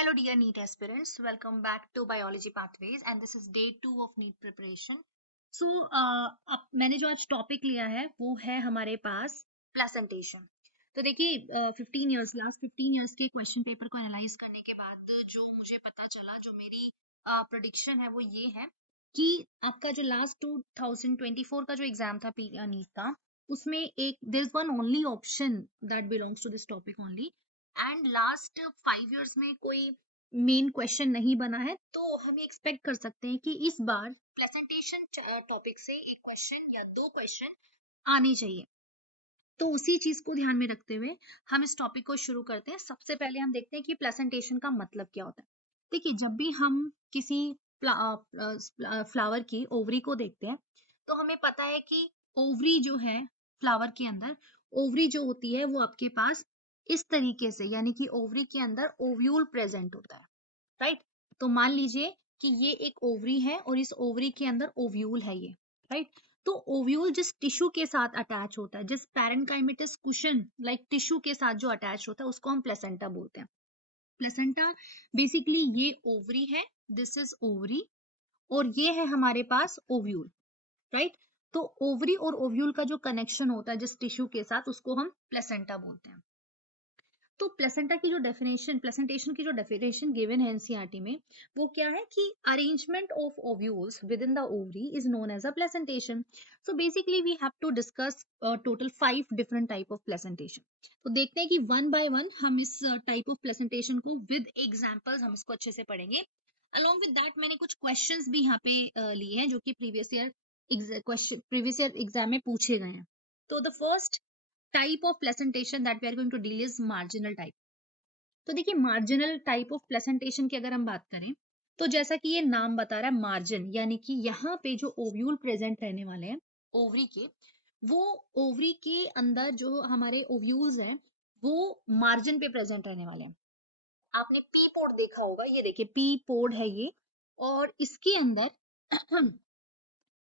Hello dear NEET aspirants, welcome back to Biology Pathways and this is day 2 of NEET preparation. So अब मैंने जो आज topic लिया है वो है हमारे पास प्लेसेंटेशन. तो देखिए 15 इयर्स लास्ट 15 इयर्स के क्वेश्चन पेपर को एनालाइज करने के बाद जो मुझे पता चला, जो मेरी प्रेडिक्शन है वो ये है कि आपका जो लास्ट 2024 का जो एग्जाम था नीट का, उसमें एक there is one only option that belongs to this topic only and last 5 years में कोई मेन क्वेश्चन नहीं बना है, तो हम एक्सपेक्ट कर सकते हैं कि इस बार प्रेजेंटेशन टॉपिक से एक क्वेश्चन या दो क्वेश्चन आने चाहिए. तो उसी चीज को ध्यान में रखते हुए हम इस टॉपिक को शुरू करते हैं. सबसे पहले हम देखते हैं कि प्रेजेंटेशन का मतलब क्या होता है. देखिए, जब भी हम किसी फ्लावर की ओवरी को देखते हैं तो हमें पता है कि ओवरी जो है फ्लावर के अंदर, ओवरी जो होती है वो आपके पास इस तरीके से, यानी कि ओवरी के अंदर ओव्यूल प्रेजेंट होता है, राइट. तो मान लीजिए कि ये एक ओवरी है और इस ओवरी के अंदर ओव्यूल है ये, राइट. तो ओव्यूल जिस टिश्यू के साथ अटैच होता है, जिस पैरेन्काइमेटस कुशन लाइक टिश्यू के साथ जो अटैच होता है, उसको हम प्लेसेंटा बोलते हैं. प्लेसेंटा बेसिकली ये ओवरी है, दिस इज ओवरी, और ये है हमारे पास ओव्यूल, राइट. तो ओवरी और ओव्यूल का जो कनेक्शन होता है जिस टिश्यू के साथ, उसको हम प्लेसेंटा बोलते हैं. तो प्लेसेंटा की जो डेफिनेशन, प्लेसेंटेशन की जो डेफिनेशन गिवन है एनसीईआरटी में, वो क्या है कि arrangement of ovules within the ovary is known as a placentation. So basically we have to discuss total 5 different type of placentation. तो देखते हैं कि वन बाय वन हम इस टाइप ऑफ प्लेसेंटेशन को विद एग्जांपल्स हम इसको अच्छे से पढ़ेंगे. अलॉन्ग विद दैट मैंने कुछ क्वेश्चंस भी यहाँ पे लिए हैं जो कि प्रीवियस ईयर एग्जाम में पूछे गए हैं. तो the first type of placentation that we are going to deal is marginal type. तो देखिए, मार्जिनल टाइप ऑफ प्लेसेंटेशन की अगर हम बात करें तो जैसा कि ये नाम बता रहा है मार्जिन, यानी कि यहाँ पे जो ओव्यूल प्रेजेंट रहने वाले हैं ओवरी के, वो ओवरी के अंदर जो हमारे ओव्यूल्स हैं वो मार्जिन पे प्रेजेंट रहने वाले हैं. आपने पी पोड देखा होगा, ये देखिए पी पोड है ये, और इसके अंदर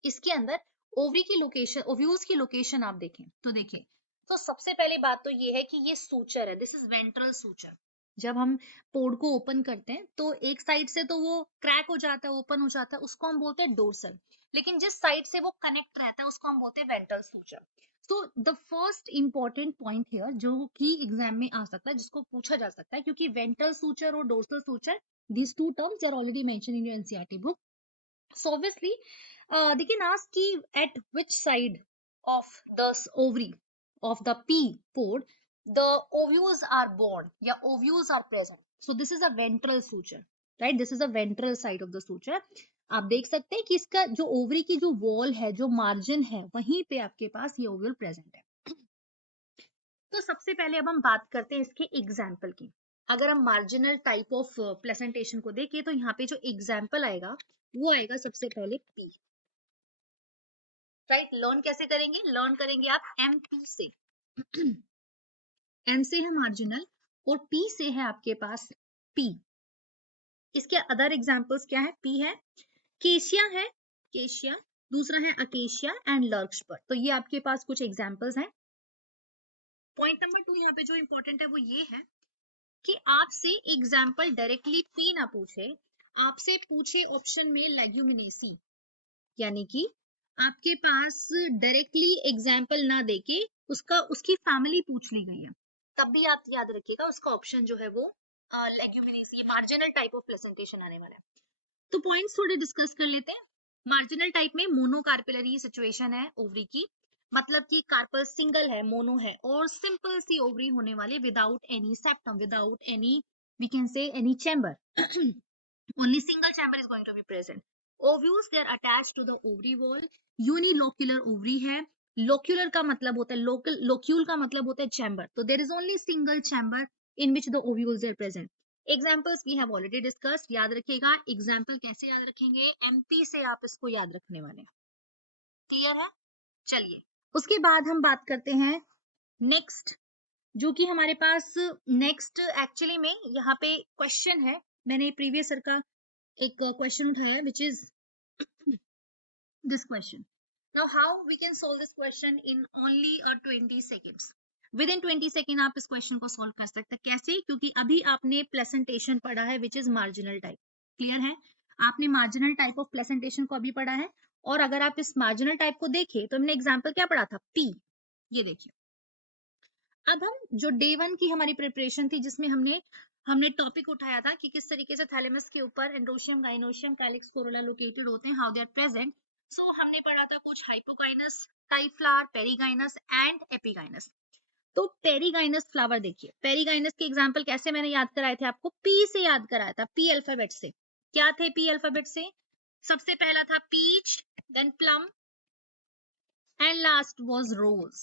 इसके अंदर ओवरी की लोकेशन, ओव्यूल्स की लोकेशन आप देखें तो देखिए, तो सबसे पहली बात तो ये है कि ये सूचर है, दिस इज वेंट्रल सूचर. जब हम पोड को ओपन करते हैं तो एक साइड से तो वो क्रैक हो जाता है, ओपन हो जाता है, उसको हम बोलते हैं डोर्सल. लेकिन जिस साइड से वो कनेक्ट रहता है उसको हम बोलते हैं ventral suture. So the first important point here जो कि एग्जाम में आ सकता है, जिसको पूछा जा सकता है, क्योंकि वेंट्रल सूचर और dorsal suture, these two terms are already mentioned in your NCERT book. So obviously, they can ask ki at which side of the ovary of the pea pod the ovules are born, या ovules are present. So this is a ventral suture, right? This is a ventral side of the suture. आप देख सकते हैं कि इसका जो ovary की जो वॉल है, जो मार्जिन है, वहीं पे आपके पास ये ओव्यूल प्रेजेंट है. तो सबसे पहले अब हम बात करते हैं इसके एग्जाम्पल की. अगर हम मार्जिनल टाइप ऑफ प्रेजेंटेशन को देखें तो यहाँ पे जो एग्जाम्पल आएगा वो आएगा सबसे पहले पी, राइट. लर्न कैसे करेंगे? लर्न करेंगे आप एम पी से. एम से है मार्जिनल और पी से है आपके पास पी. इसके अदर एग्जांपल्स क्या है? पी है, केशिया है, केशिया, दूसरा है अकेशिया एंड लर्क्सपर. तो ये आपके पास कुछ एग्जांपल्स हैं. पॉइंट नंबर 2 यहाँ पे जो इंपॉर्टेंट है वो ये है कि आपसे एग्जाम्पल डायरेक्टली पी ना पूछे, आपसे पूछे ऑप्शन में लेग्यूमिनेसी, यानी कि आपके पास डायरेक्टली एग्जाम्पल ना देके उसकी फैमिली पूछ ली गई है, तब भी आप याद रखिएगा उसका ऑप्शन जो है वो leguminosae, marginal type of presentation आने वाला है. तो पॉइंट्स थोड़े डिस्कस कर लेते हैं. मार्जिनल टाइप में मोनोकार्पेलरी सिचुएशन है ओवरी की, मतलब कि कार्पल सिंगल है, मोनो है, और सिंपल सी ओवरी होने वाली without any septum, without any, we can say any chamber. only single chamber is going to be present. Ovules they are attached to the ovary wall. Unilocular ovary है. Locular का मतलब होता है local, locule का मतलब होता है chamber. तो there is only single chamber in which the ovules are present. Examples we have already discussed. याद रखिएगा. Example कैसे याद रखेंगे? MP से आप इसको याद रखने वाले हैं. क्लियर है? चलिए, उसके बाद हम बात करते हैं नेक्स्ट, जो कि हमारे पास नेक्स्ट एक्चुअली में यहाँ पे क्वेश्चन है. मैंने प्रीवियस ईयर का एक क्वेश्चन उठाया which is this question. Now how we can solve this question in only 20 seconds. With in 20 second आप इस क्वेश्चन को सॉल्व कर सकते हैं। कैसे? क्योंकि अभी आपने प्लेसेंटेशन पढ़ा है which is marginal type. Clear है? आपने मार्जिनल टाइप ऑफ प्लेसेंटेशन को अभी पढ़ा है। और अगर आप इस मार्जिनल टाइप को देखें तो हमने एग्जाम्पल क्या पढ़ा था? पी। ये देखिए, अब हम जो डे 1 की हमारी प्रिपरेशन थी जिसमें हमने टॉपिक उठाया था कि किस तरीके से थैलेमस के ऊपर androecium, gynoecium, calyx, corolla located होते हैं, how they are present. So हमने पढ़ा था कुछ hypogynous, type flower, perigynous and epigynous. तो पेरीगाइनस फ्लावर देखिए, पेरीगाइनस के एग्जांपल कैसे मैंने याद कराए थे आपको? पी से याद कराया था, पी अल्फाबेट से। क्या थे पी अल्फाबेट से? सबसे पहला था peach, then plum and last was rose.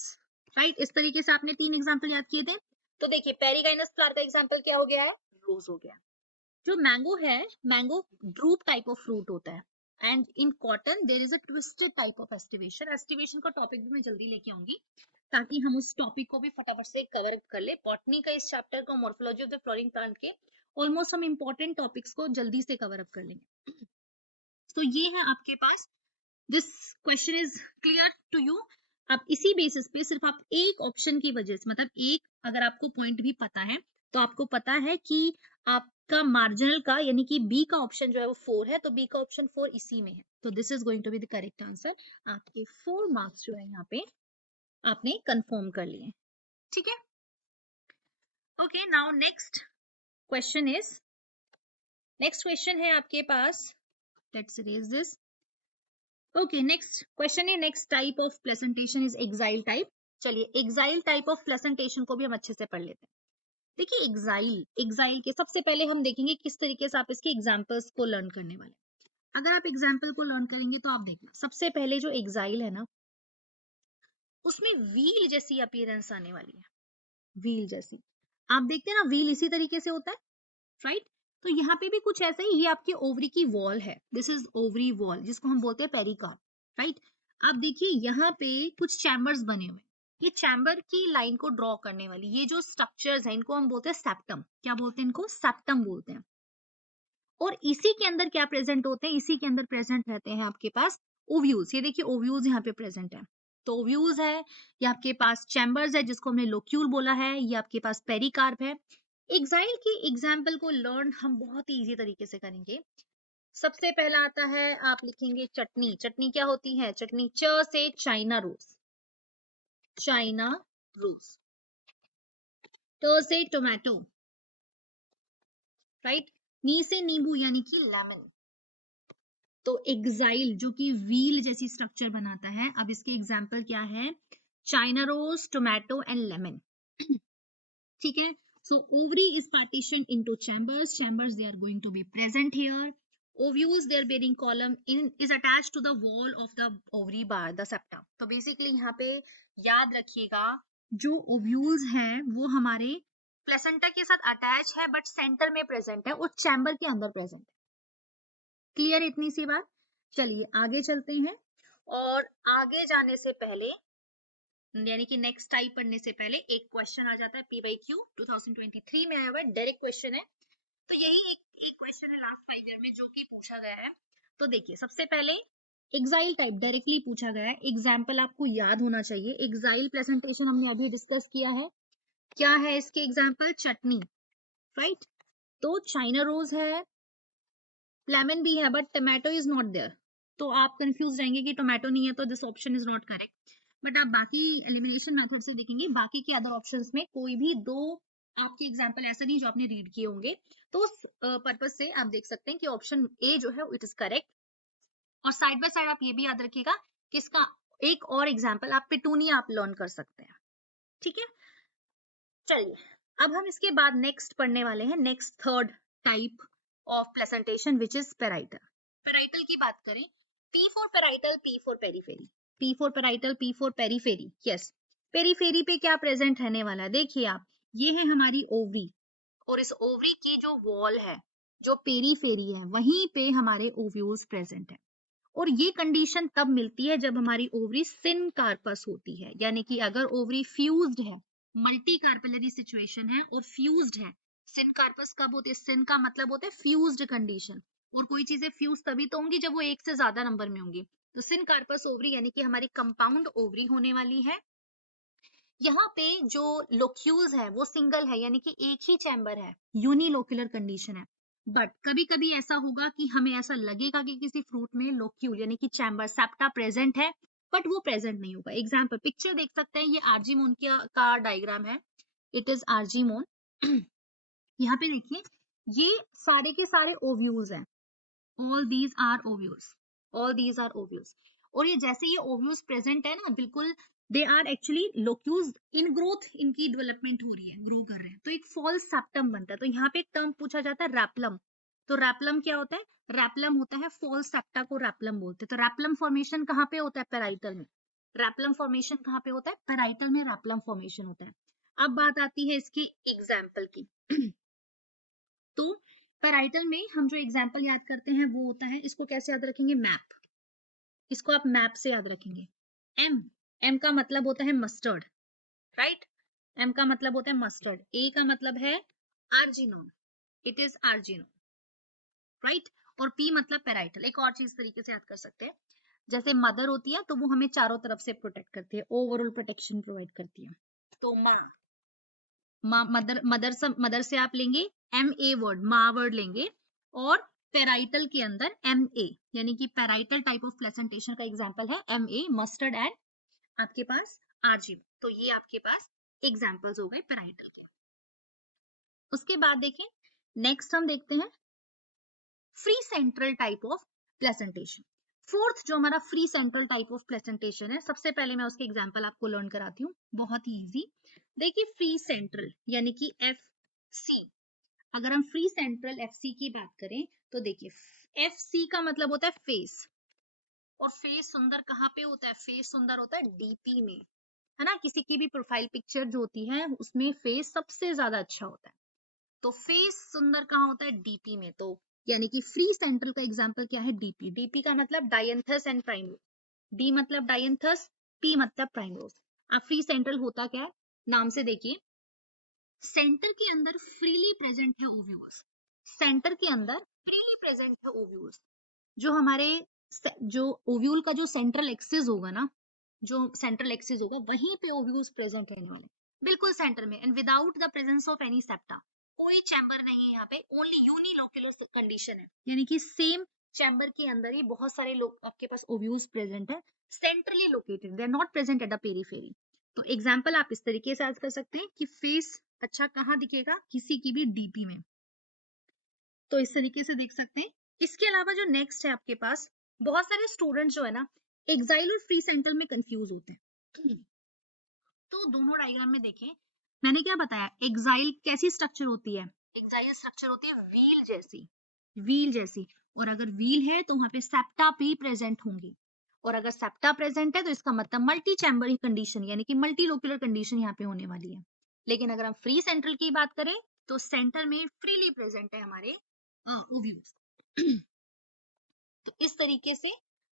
Right? इस तरीके से आपने 3 एग्जांपल याद किए थे। तो देखिए पेरीगाइनस फ्लावर का एग्जांपल क्या हो गया है? रोज हो गया। जो मैंगो है, mango drupe type of fruit होता है। And in cotton there is a twisted type of aestivation. Aestivation का टॉपिक भी मैं जल्दी लेके आऊंगी ताकि हम उस टॉपिक को भी फटाफट से कवर कर ले। बॉटनी का इस चैप्टर को, morphology of the flowering plant के ऑलमोस्ट हम इंपॉर्टेंट टॉपिक्स को जल्दी से कवर अप कर लेंगे। तो ये है आपके पास, this question is clear to you. अब इसी बेसिस पे सिर्फ आप एक ऑप्शन की वजह से, मतलब एक अगर आपको पॉइंट भी पता है तो आपको पता है कि आपका मार्जिनल का यानी कि बी का ऑप्शन जो है वो 4 है, तो बी का ऑप्शन 4 इसी में है। तो this is going to be the correct answer. आपके 4 मार्क्स जो है यहाँ पे आपने कंफर्म कर लिए। ठीक है? ओके, नाउ नेक्स्ट क्वेश्चन है आपके पास, let's erase this. Okay, next question है, next type of presentation is axile type. चलिए एक्साइल टाइप ऑफ प्रेजेंटेशन को भी हम अच्छे से पढ़ लेते हैं। देखिए एक्साइल के सबसे पहले हम देखेंगे किस तरीके से आप इसके एग्जांपल्स को लर्न करने वाले। अगर आप एग्जांपल को लर्न करेंगे तो आप देखना, सबसे पहले जो एक्साइल है ना उसमें व्हील जैसी अपीयरेंस आने वाली है। व्हील जैसी, आप देखते हैं ना व्हील इसी तरीके से होता है, राइट? तो यहाँ पे भी कुछ ऐसा ही, ये आपकी ओवरी की वॉल है, दिस इज ओवरी वॉल जिसको हम बोलते हैं पेरिकार्प, राइट? आप देखिए यहाँ पे कुछ चैम्बर्स बने हुए, ये चैम्बर की लाइन को ड्रॉ करने वाली ये जो स्ट्रक्चर्स हैं इनको हम बोलते हैं सेप्टम। क्या बोलते हैं इनको? सेप्टम बोलते हैं। और इसी के अंदर क्या प्रेजेंट होते हैं? इसी के अंदर प्रेजेंट रहते हैं आपके पास ओव्यूल्स। ये देखिए ओव्यूल्स यहाँ पे प्रेजेंट है। तो ओव्यूल्स है, ये आपके पास चैम्बर्स है जिसको हमने लोक्यूल बोला है, ये आपके पास पेरिकार्प है। एक्साइल की एग्जाम्पल को लर्न हम बहुत ही इजी तरीके से करेंगे। सबसे पहला आता है, आप लिखेंगे चटनी। चटनी क्या होती है? चटनी, च से चाइना रोज, चाइना रोज। ट से टोमेटो, राइट? नी से नींबू यानी कि लेमन। तो एक्साइल जो कि व्हील जैसी स्ट्रक्चर बनाता है, अब इसके एग्जाम्पल क्या है? China rose, tomato and lemon. ठीक है? So ovary is partitioned into chambers. Chambers they are going to be present here. Ovules their bearing column is attached to the wall of the ovary bar, the septa. तो basically यहाँ पे याद रखिएगा जो ovules हैं वो हमारे placenta के साथ अटैच है बट सेंटर में प्रेजेंट है, उस चैम्बर के अंदर प्रेजेंट है। क्लियर इतनी सी बात? चलिए आगे चलते हैं। और आगे जाने से पहले यानी कि नेक्स्ट टाइप पढ़ने से पहले एक क्वेश्चन आ जाता है पी बाई क्यू 2023 में आया हुआ है, डायरेक्ट क्वेश्चन है। तो यही एक क्वेश्चन है लास्ट 5 ईयर में जो कि पूछा गया है। तो देखिए सबसे पहले एक्साइल टाइप डायरेक्टली पूछा गया है, एग्जाम्पल आपको याद होना चाहिए। एक्साइल प्रेजेंटेशन हमने अभी डिस्कस किया है, क्या है इसके एग्जाम्पल? चटनी, राइट? तो चाइना रोज है, लेमन भी है but tomato is not there. तो आप कंफ्यूज रहेंगे कि टोमेटो नहीं है तो this option is not correct. But आप बाकी एलिमिनेशन मेथड से देखेंगे, बाकी के अदर ऑप्शंस में कोई भी दो आपके एग्जांपल ऐसे नहीं जो आपने रीड किए होंगे। तो उस पर्पज से आप देख सकते हैं कि ऑप्शन ए जो है इट इज करेक्ट। और साइड बाय साइड आप ये भी याद रखिएगा कि इसका एक और एग्जाम्पल आप पिटूनिया आप लर्न कर सकते हैं। ठीक है? चलिए अब हम इसके बाद नेक्स्ट पढ़ने वाले हैं, next third type of presentation which is parietal. Parietal की बात करें, P for parietal, P for periphery, P for parietal, P for periphery. Yes, periphery पे क्या प्रेजेंट रहने वाला है? देखिए आप, ये है हमारी ओवरी और इस ओवरी की जो वॉल है, जो पेरीफेरी है, वहीं पे हमारे ओव्यूल्स प्रेजेंट है। और ये कंडीशन तब मिलती है जब हमारी ओवरी सिन कार्पस होती है, यानी कि अगर ओवरी फ्यूज्ड है, मल्टी कार्पेलरी सिचुएशन है और फ्यूज्ड है। सिन कार्पस कब होते हैं? सिन का मतलब होता है फ्यूज्ड कंडीशन, और कोई चीजें फ्यूज तभी तो होंगी जब वो एक से ज्यादा नंबर में होंगी। तो सिन कार्पस ओवरी यानी कि हमारी कंपाउंड ओवरी होने वाली है, यहाँ पे जो लोक्यूल्स है वो सिंगल है, यानी कि एक ही चैम्बर है, यूनिलोक्यूलर कंडीशन है। बट कभी कभी ऐसा होगा कि हमें ऐसा लगेगा कि किसी फ्रूट में लोक्यूल यानी कि चैम्बर सेप्टा प्रेजेंट है, बट वो प्रेजेंट नहीं होगा। एग्जाम्पल पिक्चर देख सकते हैं, ये आर्जीमोन का डायग्राम है, इट इज आर्जीमोन। यहाँ पे देखिए, ये सारे के सारे ओव्यूल्स हैं, all these are ovules, all these are ovules। और ये जैसे ये ओव्यूल्स प्रेजेंट है ना, बिल्कुल they are actually locules in growth, इनकी डेवलपमेंट हो रही है, ग्रो कर रहे हैं, तो एक फॉल्स सेप्टम बनता है। तो यहाँ पे एक टर्म पूछा जाता है रैप्लम। तो रैप्लम क्या होता है? रैप्लम होता है फॉल्स सेप्टा को रैप्लम बोलते हैं। तो रैप्लम फॉर्मेशन कहाँ पे होता है? पेराइटल में। रैप्लम फॉर्मेशन कहाँ पे होता है? पेराइटल में रैप्लम फॉर्मेशन होता है। अब बात आती है इसकी एग्जाम्पल की। तो पेराइटल में हम जो एग्जाम्पल याद करते हैं वो होता है, इसको कैसे याद रखेंगे? मैप। इसको आप मैप से याद रखेंगे। एम, एम का मतलब होता है मस्टर्ड, राइट? एम का मतलब होता है मस्टर्ड। ए का मतलब है आर्जिनोन, इट इज आर्जिनोन, राइट? और पी मतलब पेराइटल। एक और चीज तरीके से याद कर सकते हैं, जैसे मदर होती है तो वो हमें चारों तरफ से प्रोटेक्ट करती है, ओवरऑल प्रोटेक्शन प्रोवाइड करती है। तो मदर से आप लेंगे एम ए वर्ड, माँ वर्ड लेंगे, और पेराइटल के अंदर एम ए, यानी कि पेराइटल टाइप ऑफ प्लेसेंटेशन का एग्जांपल है एम ए, मस्टर्ड एंड आपके पास आर्जिन। तो ये आपके पास एग्जांपल्स हो गए पेराइटल के। उसके बाद देखें, नेक्स्ट हम देखते हैं free central type of placentation. Fourth जो हमारा free central type of placentation है, सबसे पहले मैं उसके एग्जांपल आपको लर्न कराती हूँ, बहुत ही इजी। देखिए फ्री सेंट्रल यानी कि एफ सी, अगर हम फ्री सेंट्रल एफ सी की बात करें तो देखिए एफ सी का मतलब होता है फेस, और फेस सुंदर कहाँ पे होता है? फेस सुंदर होता है डीपी में, है ना? किसी की भी प्रोफाइल पिक्चर जो होती है उसमें फेस सबसे ज्यादा अच्छा होता है। तो फेस सुंदर कहाँ होता है? डीपी में। तो यानी कि फ्री सेंट्रल का एग्जांपल क्या है? डीपी। डीपी का मतलब डायंथस एंड प्राइमरोज, डी मतलब डायंथस, पी मतलब प्राइमरोज। अब फ्री सेंट्रल होता क्या है? नाम से देखिए, सेंटर के अंदर फ्रीली प्रेजेंट है ओव्यूल्स, सेंटर के अंदर फ्रीली प्रेजेंट है ओव्यूल्स। जो हमारे जो ओव्यूल का जो सेंट्रल एक्सिस होगा ना, जो सेंट्रल एक्सिस होगा वहीं पे ओव्यूल्स प्रेजेंट रहने वाले, बिल्कुल सेंटर में, and without the presence of any septa. कोई चैम्बर नहीं है यहाँ पे, ओनली यूनिलोक्युलर कंडीशन है, यानी कि सेम चैम्बर के अंदर ही बहुत सारे लोग आपके पास ओव्यूल्स प्रेजेंट है, centrally located, they are not present at the periphery. तो एग्जांपल आप इस तरीके से याद कर सकते हैं कि फेस अच्छा कहाँ दिखेगा? किसी की भी डीपी में। तो इस तरीके से देख सकते हैं। इसके अलावा जो नेक्स्ट है आपके पास, बहुत सारे स्टूडेंट्स जो है ना एक्साइल और फ्री सेंट्रल में कंफ्यूज होते हैं। तो दोनों डायग्राम में देखें, मैंने क्या बताया? एक्साइल कैसी स्ट्रक्चर होती है? एक्साइल स्ट्रक्चर होती है व्हील जैसी, व्हील जैसी। और अगर व्हील है तो वहां पे सेप्टा भी प्रेजेंट होंगी, और अगर सेप्टा प्रेजेंट है तो इसका मतलब मल्टी चैम्बर कंडीशन यानी कि मल्टी लोक्यूलर कंडीशन यहाँ पे होने वाली है। लेकिन अगर हम फ्री सेंट्रल की बात करें तो सेंटर में फ्रीली प्रेजेंट है हमारे ओव्यूल्स। तो इस तरीके से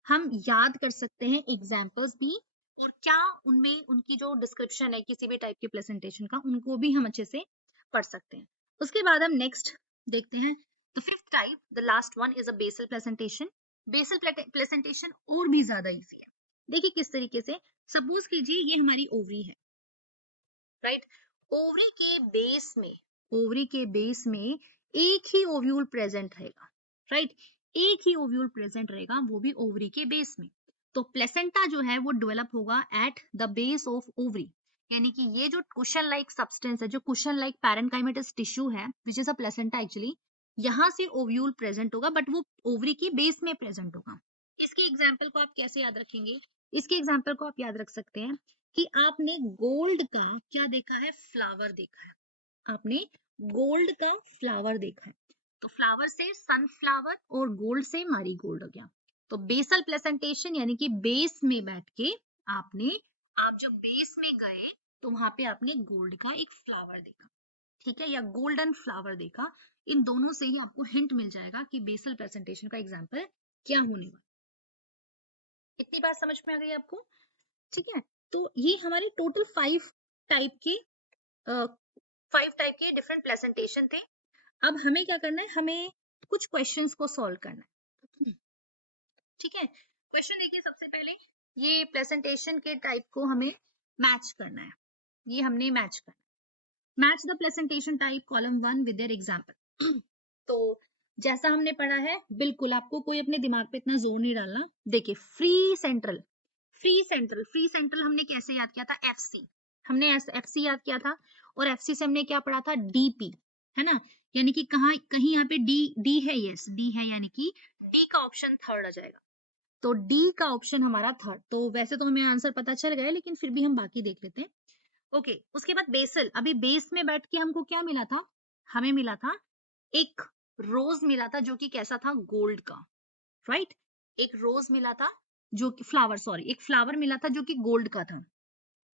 हम याद कर सकते हैं एग्जाम्पल्स भी, और क्या उनमें उनकी जो डिस्क्रिप्शन है किसी भी टाइप के प्रेजेंटेशन का, उनको भी हम अच्छे से पढ़ सकते हैं। उसके बाद हम नेक्स्ट देखते हैं the fifth type, the last one is a basal presentation. Basal presentation और भी ज्यादा इजी है। देखिए किस तरीके से, सपोज कीजिए ये हमारी ओवरी है, राइट? ओवरी के बेस में, ओवरी के बेस में एक ही ओव्यूल प्रेजेंट रहेगा, राइट? एक ही ओव्यूल प्रेजेंट रहेगा, वो भी ओवरी के बेस में। तो प्लेसेंटा जो है वो डेवलप होगा at the base of ovary, यानी कि ये जो कुशन लाइक सब्सटेंस है, जो कुशन लाइक पैरेन्काइमेटस टिश्यू है which is a placenta actually, यहाँ से ओव्यूल प्रेजेंट होगा, बट वो ओवरी की बेस में प्रेजेंट होगा। इसके एग्जाम्पल को आप कैसे याद रखेंगे? इसके एग्जाम्पल को आप याद रख सकते हैं कि आपने गोल्ड का क्या देखा है? फ्लावर देखा है, आपने गोल्ड का फ्लावर देखा है। तो फ्लावर से सनफ्लावर और गोल्ड से मारीगोल्ड हो गया। तो बेसल प्लेसेंटेशन यानी कि बेस में बैठ के आपने, आप जब बेस में गए तो वहां पे आपने गोल्ड का एक फ्लावर देखा, ठीक है, या गोल्डन फ्लावर देखा। इन दोनों से ही आपको हिंट मिल जाएगा कि बेसल प्रेजेंटेशन का एग्जाम्पल क्या होने वाला। इतनी बात समझ में आ गई आपको? ठीक है, तो ये हमारे टोटल फाइव टाइप के डिफरेंट प्रेजेंटेशन थे। अब हमें क्या करना है? हमें कुछ क्वेश्चंस को सॉल्व करना है, ठीक है? क्वेश्चन देखिए, सबसे पहले ये प्रेजेंटेशन के टाइप को हमें मैच करना है। ये हमने मैच करना। Match the presentation type column 1 with their example. तो जैसा हमने पढ़ा है, बिल्कुल आपको कोई अपने दिमाग पे इतना जोर नहीं डालना। देखिए फ्री सेंट्रल, फ्री सेंट्रल हमने कैसे याद किया था? एफसी, हमने एफसी याद किया था, और एफसी से हमने क्या पढ़ा था? डीपी, है ना? यानी कि कहाँ कहीं यहाँ पे डी डी है, यस डी है, यानी कि डी का ऑप्शन थर्ड आ जाएगा। तो डी का ऑप्शन हमारा थर्ड। तो वैसे तो हमें आंसर पता चल गया, लेकिन फिर भी हम बाकी देख लेते हैं। ओके, उसके बाद बेसल। अभी बेस में बैठ के हमको क्या मिला था? हमें मिला था एक रोज मिला था, जो कि कैसा था? गोल्ड का, राइट? एक रोज मिला था जो कि फ्लावर, सॉरी, एक फ्लावर मिला था जो कि गोल्ड का था।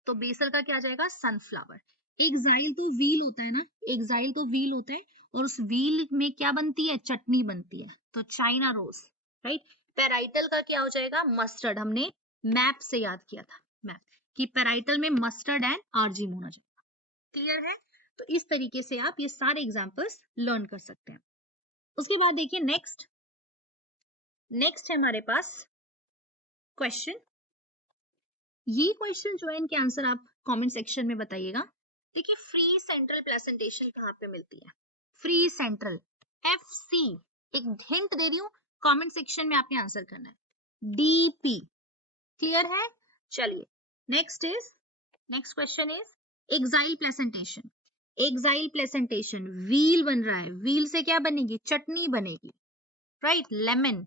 तो बेसल का क्या आ जाएगा? सनफ्लावर। एक्साइल तो व्हील होता है ना, एक्साइल तो व्हील होता है, और उस व्हील में क्या बनती है? चटनी बनती है, तो चाइना रोज, राइट? पेराइटल का क्या हो जाएगा? मस्टर्ड। हमने मैप से याद किया था, मैप, कि पेराइटल में मस्टर्ड एंड आर्जिम होना चाहिए। क्लियर है? तो इस तरीके से आप ये सारे एग्जांपल्स लर्न कर सकते हैं। उसके बाद देखिए नेक्स्ट है हमारे पास क्वेश्चन। ये क्वेश्चन जो है, इनके आंसर आप कमेंट सेक्शन में बताइएगा। देखिए फ्री सेंट्रल प्रेजेंटेशन कहाँ पे मिलती है? Free central, FC. एक हिंट दे रही हूँ, कमेंट सेक्शन में आपने आंसर करना है। डीपी। क्लियर है? चलिए next question is axile presentation. Axile presentation, wheel बन रहा है, व्हील से क्या बनेगी? चटनी बनेगी, राइट? लेमन,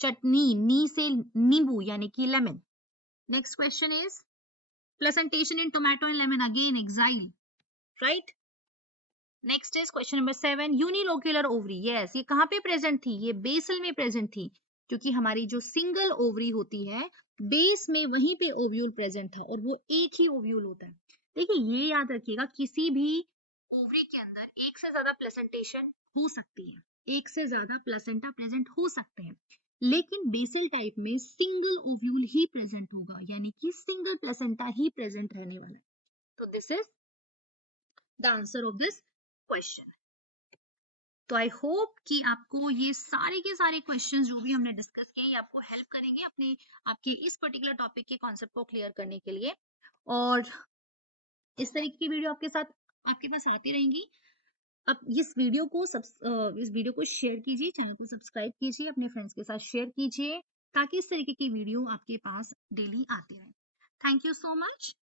चटनी, नी से नींबू यानी कि lemon. Next question is presentation in tomato and lemon, again axile, right? Next is question number 7, unilocular ovary. Yes, ये कहाँ पे प्रेजेंट थी? ये बेसल में प्रेजेंट थी, क्योंकि हमारी जो सिंगल ओवरी होती है, बेस में वहीं पे ओव्यूल प्रेजेंट था, और वो एक ही ओव्यूल होता है। देखिए ये याद रखिएगा, किसी भी ओवरी के अंदर एक से ज्यादा प्लेसेंटेशन हो सकती है, एक से ज्यादा प्लेसेंटा प्रेजेंट हो सकते हैं, लेकिन बेसल टाइप में सिंगल ओव्यूल ही प्रेजेंट होगा, यानी कि सिंगल प्लेसेंटा ही प्रेजेंट रहने वाला है। तो this is the answer of this question. तो आई होप कि आपको ये सारे के सारे क्वेश्चंस जो भी हमने डिस्कस किए, ये आपको हेल्प करेंगे अपने आपके इस पर्टिकुलर टॉपिक के कॉन्सेप्ट को क्लियर करने के लिए, और इस तरीके की वीडियो आपके पास आती रहेंगी। अब इस वीडियो को शेयर कीजिए, चैनल को सब्सक्राइब कीजिए, अपने फ्रेंड्स के साथ शेयर कीजिए, ताकि इस तरीके की वीडियो आपके पास डेली आती रहे। Thank you so much.